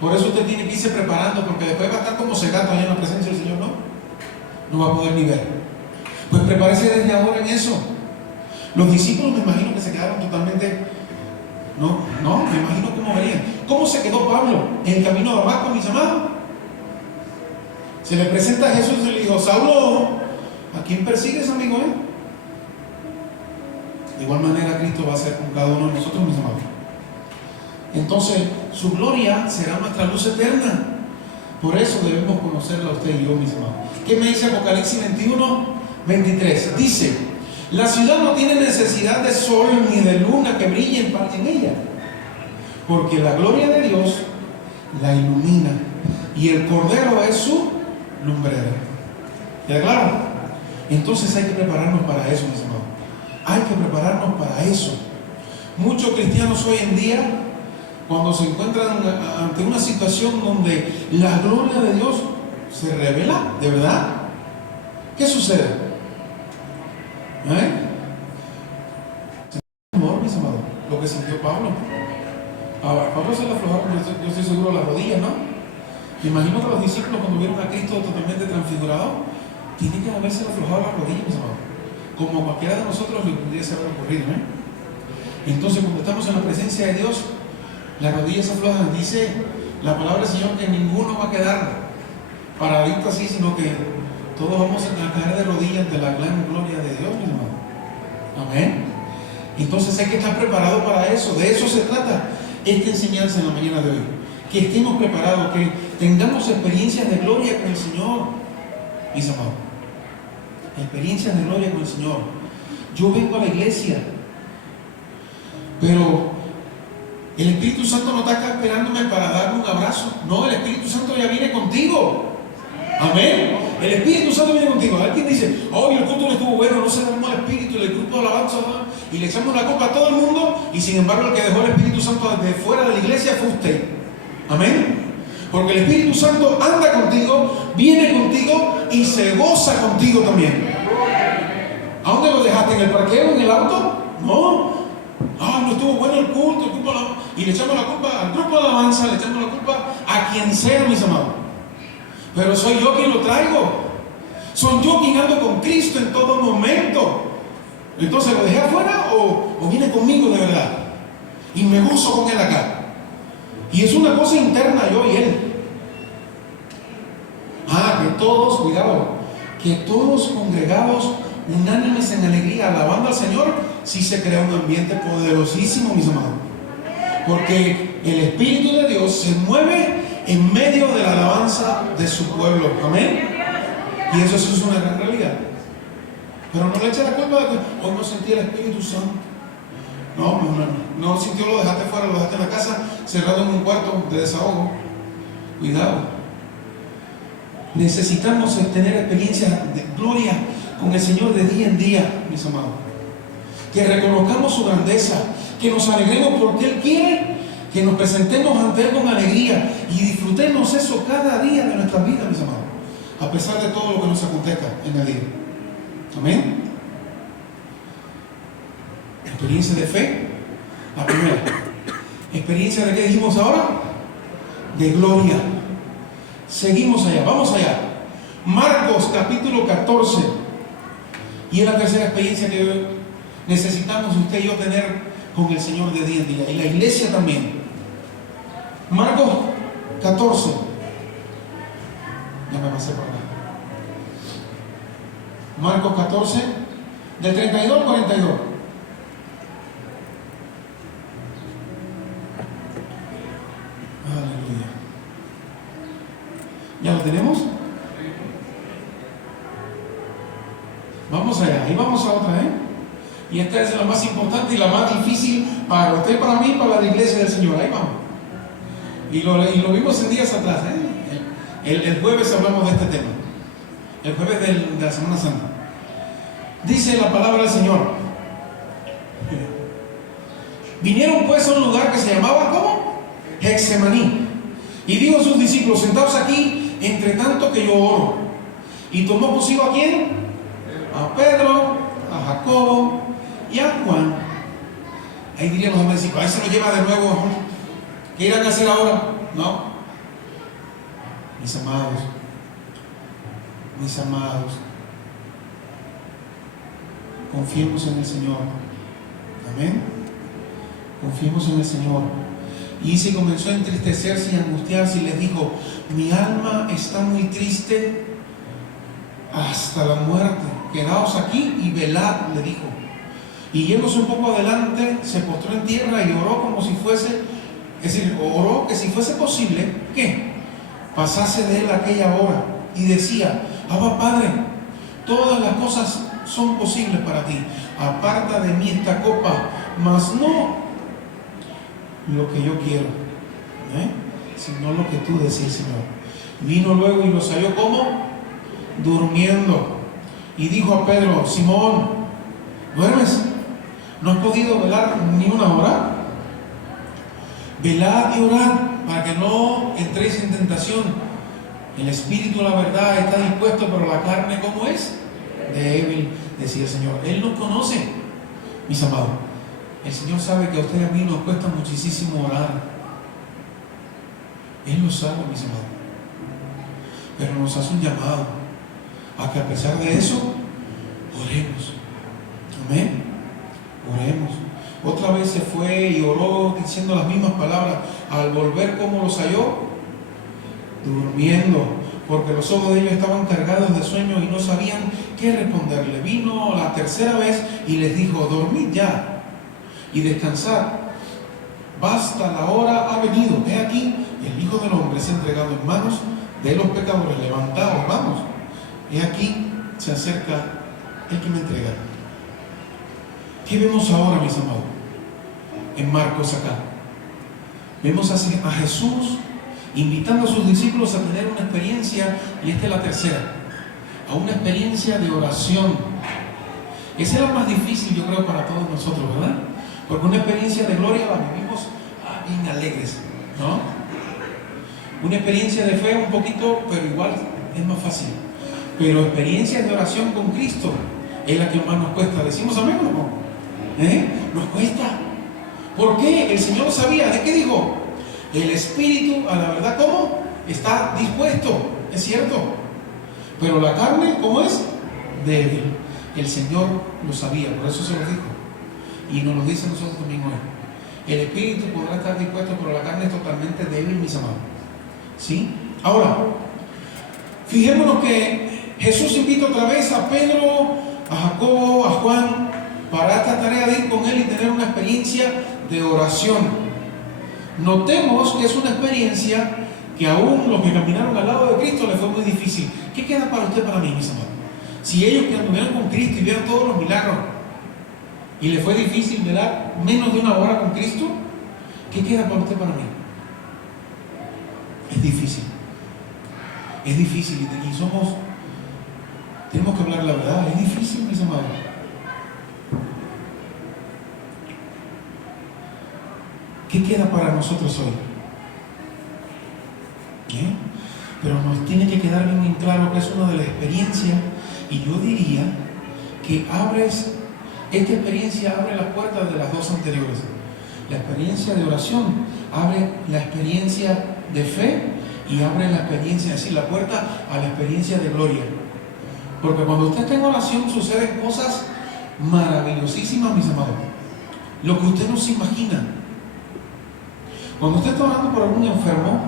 Por eso usted tiene que irse preparando, porque después va a estar como cegato allá en la presencia del Señor, no va a poder ni ver. Pues prepárese desde ahora en eso. Los discípulos me imagino que se quedaron totalmente, me imagino cómo venían. ¿Cómo se quedó Pablo en el camino de Damasco, mis amados? Se le presenta a Jesús y le dijo, Saulo, ¿a quién persigues, amigo? De igual manera Cristo va a ser con cada uno de nosotros, mis amados. Entonces, su gloria será nuestra luz eterna. Por eso debemos conocerla usted y yo, mis amados. ¿Qué me dice Apocalipsis 21, 23? Dice, la ciudad no tiene necesidad de sol ni de luna que brille en ella, porque la gloria de Dios la ilumina y el Cordero es su lumbrera. ¿Queda claro? Entonces hay que prepararnos para eso, mis hermanos. Hay que prepararnos para eso. Muchos cristianos hoy en día, cuando se encuentran ante una situación donde la gloria de Dios se revela, ¿de verdad? ¿Qué sucede? Amor, mis amados, lo que sintió Pablo. A Pablo se le aflojaron, yo estoy seguro, las rodillas, ¿no? Me imagino que los discípulos, cuando vieron a Cristo totalmente transfigurado, tienen que haberse aflojado las rodillas, mis amados, como cualquiera de nosotros le pudiese haber ocurrido, Entonces, cuando estamos en la presencia de Dios, las rodillas aflojan. Dice la palabra del Señor que ninguno va a quedar paradito así, sino que todos vamos a caer de rodillas ante la gran gloria de Dios, mi hermano. Amén. Entonces hay que estar preparado para eso. De eso se trata esta enseñanza en la mañana de hoy. Que estemos preparados, que tengamos experiencias de gloria con el Señor, mis amados. Experiencias de gloria con el Señor. Yo vengo a la iglesia, pero el Espíritu Santo no está acá esperándome para darme un abrazo. No, el Espíritu Santo ya viene contigo. Amén. El Espíritu Santo viene contigo. Alguien dice, oh, el culto no estuvo bueno, no se derramó el Espíritu, el grupo de alabanza, y le echamos la culpa a todo el mundo, y sin embargo el que dejó el Espíritu Santo desde fuera de la iglesia fue usted. Amén. Porque el Espíritu Santo anda contigo, viene contigo y se goza contigo también. ¿A dónde lo dejaste? ¿En el parqueo, en el auto? No. Ah, no estuvo bueno el culto, y le echamos la culpa al grupo de alabanza, le echamos la culpa a quien sea, mis amados. Pero soy yo quien lo traigo. Soy yo quien ando con Cristo en todo momento. Entonces, ¿lo dejé afuera o viene conmigo de verdad? Y me gozo con Él acá. Y es una cosa interna, yo y Él. Que todos, cuidado, que todos congregados, unánimes en alegría, alabando al Señor, sí se crea un ambiente poderosísimo, mis amados. Porque el Espíritu de Dios se mueve en medio de la alabanza de su pueblo. Amén. Y eso es una gran realidad. Pero no le eche la culpa de que hoy no sentí el Espíritu Santo. No sintió, lo dejaste fuera, lo dejaste en la casa, cerrado en un cuarto de desahogo. Cuidado. Necesitamos tener experiencias de gloria con el Señor de día en día, mis amados. Que reconozcamos su grandeza, que nos alegremos porque Él quiere que nos presentemos ante Él con alegría y disfrutemos eso cada día de nuestra vida, mis amados, a pesar de todo lo que nos acontezca en el día. Amén. Experiencia de fe, la primera. Experiencia de qué dijimos ahora, de gloria. Seguimos allá, vamos allá. Marcos capítulo 14. Y es la tercera experiencia que necesitamos usted y yo tener con el Señor de día en día, y la iglesia también. Marcos 14. Ya me pasé por acá. Marcos 14, del 32 al 42. Aleluya. ¿Ya lo tenemos? Vamos allá, y vamos a otra, Y esta es la más importante y la más difícil para usted y para mí, para la iglesia del Señor. Ahí vamos. Y lo vimos en días atrás, El jueves hablamos de este tema. El jueves de la Semana Santa. Dice la palabra del Señor. Vinieron pues a un lugar que se llamaba, ¿cómo? Getsemaní. Y dijo a sus discípulos, sentaos aquí, entre tanto que yo oro. Y tomó consigo ¿a quién? A Pedro, a Jacobo y a Juan. Ahí dirían los demás discípulos, ahí se lo lleva de nuevo. ¿Qué irán a hacer ahora? No. Mis amados, confiemos en el Señor. Amén. Confiemos en el Señor. Y se comenzó a entristecerse y a angustiarse y les dijo, mi alma está muy triste hasta la muerte. Quedaos aquí y velad, le dijo. Y yéndose un poco adelante, se postró en tierra y oró como si fuese, es decir, oró que si fuese posible, ¿qué? Pasase de él aquella hora. Y decía, Abba Padre, todas las cosas son posibles para ti. Aparta de mí esta copa, mas no lo que yo quiero, sino lo que tú decís, Señor. Vino luego y los halló como durmiendo. Y dijo a Pedro, Simón, ¿duermes? ¿No has podido velar ni una hora? Velad y orad para que no entréis en tentación. El espíritu, la verdad, está dispuesto, pero la carne, ¿cómo es? Débil, decía el Señor. Él nos conoce, mis amados. El Señor sabe que a usted y a mí nos cuesta muchísimo orar. Él lo sabe, mis amados. Pero nos hace un llamado a que a pesar de eso, oremos. Amén. Oremos. Otra vez se fue y oró diciendo las mismas palabras. Al volver, ¿cómo los halló? Durmiendo, porque los ojos de ellos estaban cargados de sueño y no sabían qué responderle. Vino la tercera vez y les dijo: dormid ya y descansad. Basta, la hora ha venido. He aquí, el Hijo del Hombre es entregado en manos de los pecadores. Levantaos, vamos. He aquí, se acerca el que me entrega. ¿Qué vemos ahora, mis amados? En Marcos acá. Vemos a Jesús invitando a sus discípulos a tener una experiencia, y esta es la tercera, a una experiencia de oración. Esa es la más difícil, yo creo, para todos nosotros, ¿verdad? Porque una experiencia de gloria la vivimos bien alegres, ¿no? Una experiencia de fe un poquito, pero igual es más fácil. Pero experiencias de oración con Cristo es la que más nos cuesta. ¿Decimos amén o no? Nos cuesta. ¿Por qué? El Señor sabía. ¿De qué dijo? El espíritu, a la verdad, ¿cómo? Está dispuesto, es cierto. Pero la carne, ¿cómo es? Débil. El Señor lo sabía, por eso se lo dijo. Y nos lo dice a nosotros también hoy. El espíritu podrá estar dispuesto, pero la carne es totalmente débil, mis amados. ¿Sí? Ahora, fijémonos que Jesús invita otra vez a Pedro, a Jacobo, a Juan, para esta tarea de ir con él y tener una experiencia de oración. Notemos que es una experiencia que aún los que caminaron al lado de Cristo les fue muy difícil. ¿Qué queda para usted, para mí, mis amados? Si ellos que anduvieron con Cristo y vieron todos los milagros y les fue difícil velar menos de una hora con Cristo, ¿qué queda para usted, para mí? Es difícil. Es difícil y tenemos que hablar la verdad. Es difícil, mis amados. ¿Qué queda para nosotros hoy? Pero nos tiene que quedar bien claro que es una de las experiencias, y yo diría que esta experiencia abre las puertas de las dos anteriores. La experiencia de oración abre la experiencia de fe y abre la experiencia, es decir, la puerta a la experiencia de gloria. Porque cuando usted está en oración suceden cosas maravillosísimas, mis amados. Lo que usted no se imagina. Cuando usted está orando por algún enfermo,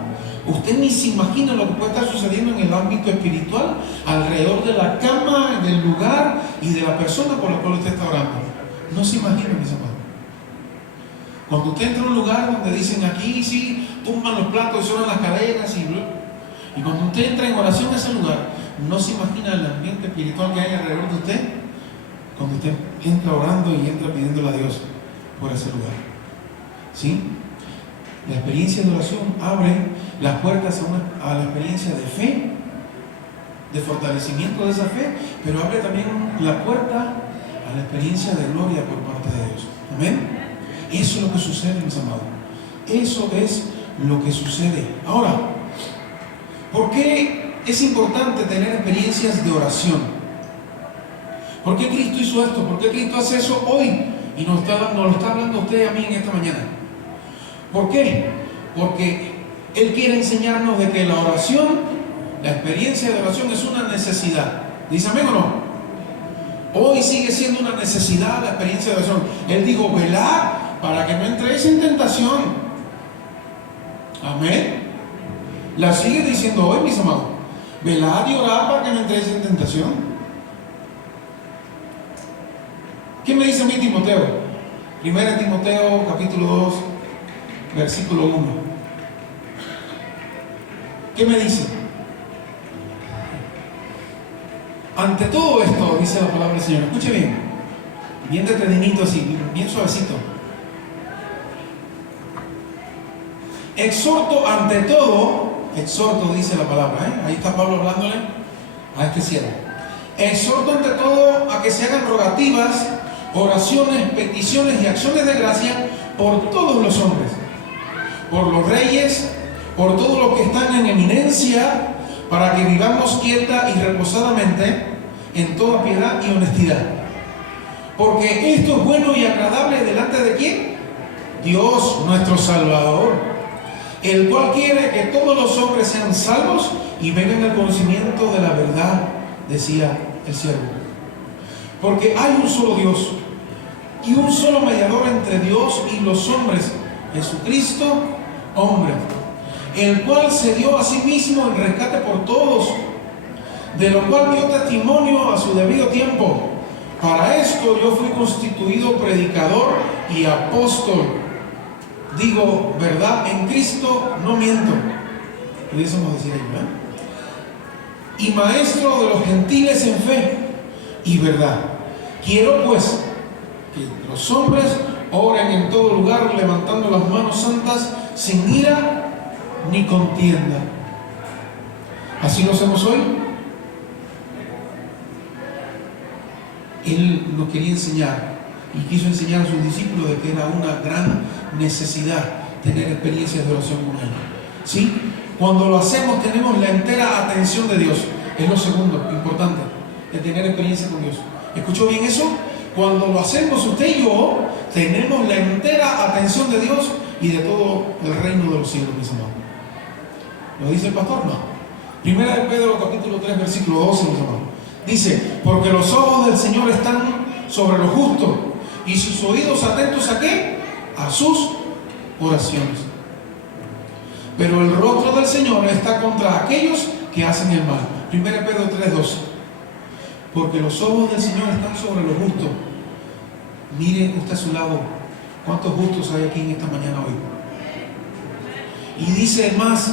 usted ni se imagina lo que puede estar sucediendo en el ámbito espiritual, alrededor de la cama, del lugar y de la persona por la cual usted está orando. No se imagina, mis amados. Cuando usted entra a un lugar donde dicen aquí sí, tumban los platos y suenan las cadenas y cuando usted entra en oración a ese lugar, no se imagina el ambiente espiritual que hay alrededor de usted cuando usted entra orando y entra pidiéndole a Dios por ese lugar. ¿Sí? La experiencia de oración abre las puertas a la experiencia de fe, de fortalecimiento de esa fe, pero abre también la puerta a la experiencia de gloria por parte de Dios. Amén. Eso es lo que sucede, mis amados. Eso es lo que sucede. Ahora, ¿por qué es importante tener experiencias de oración? ¿Por qué Cristo hizo esto? ¿Por qué Cristo hace eso hoy? Y nos lo está hablando usted a mí en esta mañana. ¿Por qué? Porque Él quiere enseñarnos de que la oración, la experiencia de oración es una necesidad. ¿Dice amén o no? Hoy sigue siendo una necesidad la experiencia de oración. Él dijo, velad para que no entréis en tentación. Amén. La sigue diciendo hoy, mis amados. Velad y orad para que no entréis en tentación. ¿Qué me dice a mí Timoteo? 1 Timoteo capítulo 2 versículo 1. ¿Qué me dice? Ante todo esto, dice la palabra del Señor. Escuche bien detenidito así, bien suavecito. Exhorto ante todo, exhorto dice la palabra, ahí está Pablo hablándole a este siervo. Exhorto ante todo a que se hagan rogativas, oraciones, peticiones y acciones de gracia por todos los hombres, por los reyes, por todos los que están en eminencia, para que vivamos quieta y reposadamente en toda piedad y honestidad. Porque esto es bueno y agradable delante de ¿quién? Dios nuestro Salvador, el cual quiere que todos los hombres sean salvos y vengan al conocimiento de la verdad, decía el siervo. Porque hay un solo Dios y un solo mediador entre Dios y los hombres, Jesucristo, hombre, el cual se dio a sí mismo en rescate por todos, de lo cual dio testimonio a su debido tiempo. Para esto yo fui constituido predicador y apóstol. Digo verdad en Cristo, no miento. Pudiésemos decir ahí, ¿verdad? Y maestro de los gentiles en fe y verdad. Quiero pues que los hombres oren en todo lugar, levantando las manos santas, sin ira ni contienda. ¿Así lo hacemos hoy? Él nos quería enseñar y quiso enseñar a sus discípulos de que era una gran necesidad tener experiencias de oración con Él. ¿Sí? Cuando lo hacemos tenemos la entera atención de Dios. Es lo segundo importante, de tener experiencia con Dios. ¿Escuchó bien eso? Cuando lo hacemos usted y yo, tenemos la entera atención de Dios y de todo el reino de los cielos, mis amados. ¿Lo dice el pastor? No. Primera de Pedro, capítulo 3, versículo 12, mis amados. Dice, porque los ojos del Señor están sobre los justos y sus oídos atentos ¿a qué? A sus oraciones. Pero el rostro del Señor está contra aquellos que hacen el mal. Primera de Pedro 3:12. Porque los ojos del Señor están sobre los justos. Mire usted a su lado, ¿cuántos justos hay aquí en esta mañana hoy? Y dice más,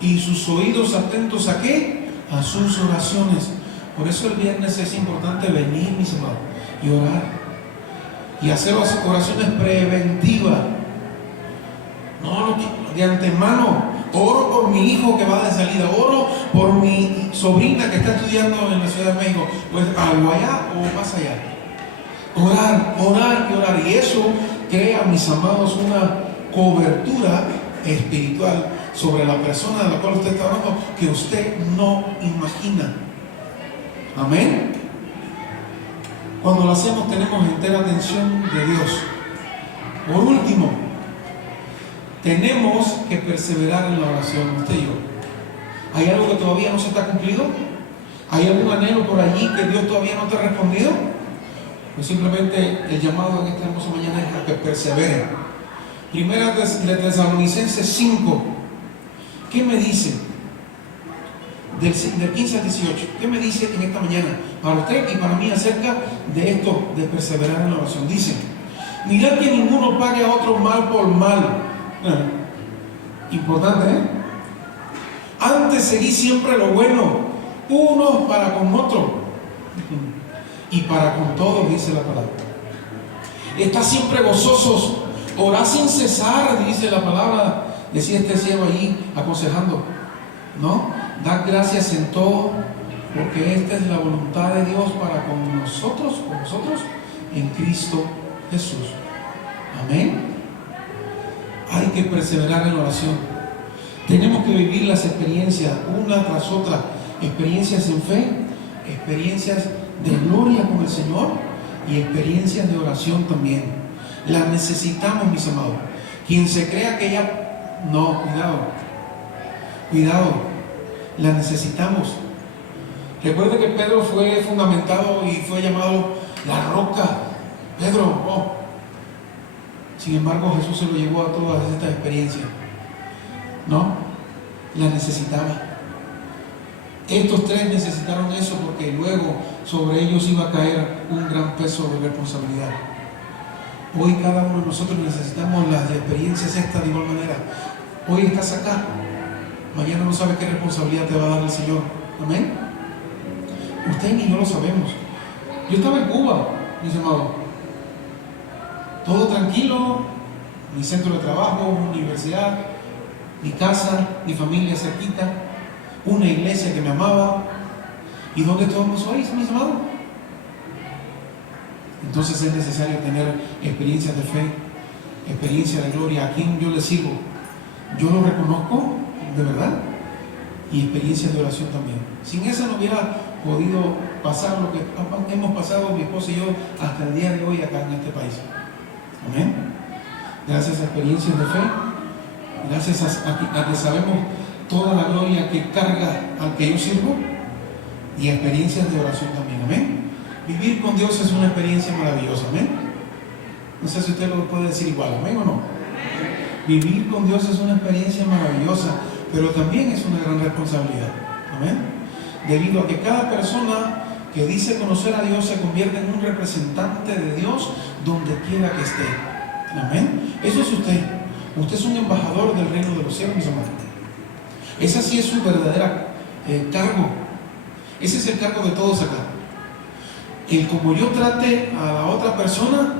y sus oídos atentos ¿a qué? A sus oraciones. Por eso el viernes es importante venir, mis amados, y orar. Y hacer oraciones preventivas. No, de antemano. Oro por mi hijo que va de salida. Oro por mi sobrina que está estudiando en la Ciudad de México. Pues algo allá o más allá. Orar, orar y orar. Y eso crea, mis amados, una cobertura espiritual sobre la persona de la cual usted está hablando que usted no imagina. Amén. Cuando lo hacemos tenemos entera atención de Dios. Por último, tenemos que perseverar en la oración, usted y yo. ¿Hay algo que todavía no se está cumplido? ¿Hay algún anhelo por allí que Dios todavía no te ha respondido? Pues simplemente el llamado en esta hermosa mañana es a que persevere. Primera de Tesalonicenses 5. ¿Qué me dice? Del 15 al 18. ¿Qué me dice en esta mañana para usted y para mí acerca de esto de perseverar en la oración? Dice, mirad que ninguno pague a otro mal por mal. Importante, ¿eh? Antes seguí siempre lo bueno, unos para con otros y para con todos, dice la palabra. Está siempre gozosos, orad sin cesar, dice la palabra. Decía este siervo allí aconsejando, ¿no? Dad gracias en todo, porque esta es la voluntad de Dios para con nosotros en Cristo Jesús. Amén. Hay que perseverar en la oración. Tenemos que vivir las experiencias una tras otra, experiencias en fe, experiencias de gloria con el Señor y experiencias de oración también. Las necesitamos, mis amados. Quien se crea que ya... No, cuidado, las necesitamos. Recuerde que Pedro fue fundamentado y fue llamado la roca. Pedro, oh. Sin embargo, Jesús se lo llevó a todas estas experiencias. ¿No? Las necesitaba. Estos tres necesitaron eso porque luego sobre ellos iba a caer un gran peso de responsabilidad. Hoy cada uno de nosotros necesitamos las experiencias estas de igual manera. Hoy estás acá. Mañana no sabes qué responsabilidad te va a dar el Señor. Amén. Usted ni yo lo sabemos. Yo estaba en Cuba, mis amados. Todo tranquilo, mi centro de trabajo, mi universidad, mi casa, mi familia cerquita, una iglesia que me amaba. ¿Y dónde estamos hoy, mis amados? Entonces es necesario tener experiencias de fe, experiencia de gloria. ¿A quién yo le sirvo? Yo lo reconozco, de verdad, y experiencias de oración también. Sin eso no hubiera podido pasar lo que hemos pasado mi esposa y yo hasta el día de hoy acá en este país. Amén. Gracias a experiencias de fe, gracias a que sabemos toda la gloria que carga al que yo sirvo y experiencias de oración también. Amén. Vivir con Dios es una experiencia maravillosa. Amén. No sé si usted lo puede decir igual, amén o no. Vivir con Dios es una experiencia maravillosa, pero también es una gran responsabilidad, amén. Debido a que cada persona que dice conocer a Dios se convierte en un representante de Dios donde quiera que esté, amén. Eso es usted. Usted es un embajador del reino de los cielos, mis hermanos. Esa sí es su verdadera cargo. Ese es el cargo de todos acá. El como yo trate a la otra persona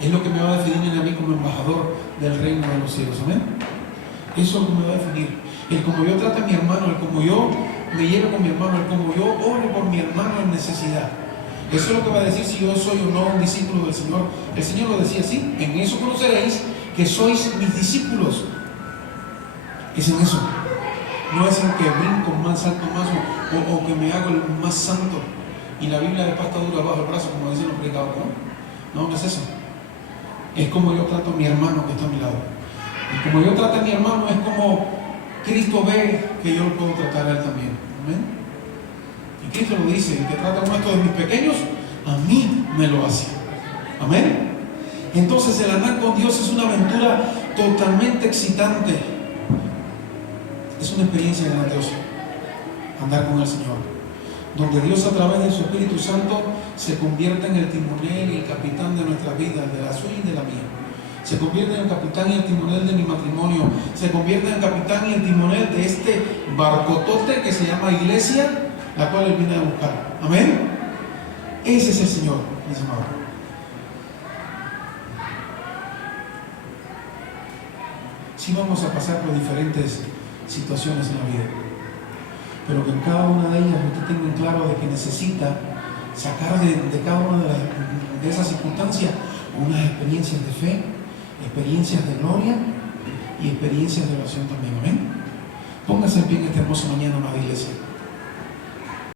es lo que me va a definir a mí como embajador del reino de los cielos, amén. Eso es lo que me va a definir. El como yo trate a mi hermano, el como yo me lleve con mi hermano, el como yo ore por mi hermano en necesidad. Eso es lo que va a decir si yo soy o no un discípulo del Señor. El Señor lo decía así: en eso conoceréis que sois mis discípulos. Es en eso. No es en que brinco más alto más o que me hago el más santo y la Biblia de pasta dura bajo el brazo, como dicen los predicadores, ¿no? No, no es eso. Es como yo trato a mi hermano que está a mi lado. Y como yo trato a mi hermano es como Cristo ve que yo lo puedo tratar a él también. Amén. Y Cristo lo dice: el que trata con esto de mis pequeños, a mí me lo hace. Amén. Entonces el andar con Dios es una aventura totalmente excitante. Es una experiencia grandiosa andar con el Señor, donde Dios a través de su Espíritu Santo se convierte en el timonel y el capitán de nuestra vida, de la suya y de la mía. Se convierte en el capitán y el timonel de mi matrimonio, se convierte en el capitán y el timonel de este barcotote que se llama iglesia, la cual Él viene a buscar. Amén. Ese es el Señor, mis amados. Sí vamos a pasar por diferentes situaciones en la vida, pero que en cada una de ellas usted tenga claro de que necesita sacar de cada una de esas circunstancias unas experiencias de fe, experiencias de gloria y experiencias de oración también. Amén. Póngase en pie en esta hermosa mañana, amada iglesia.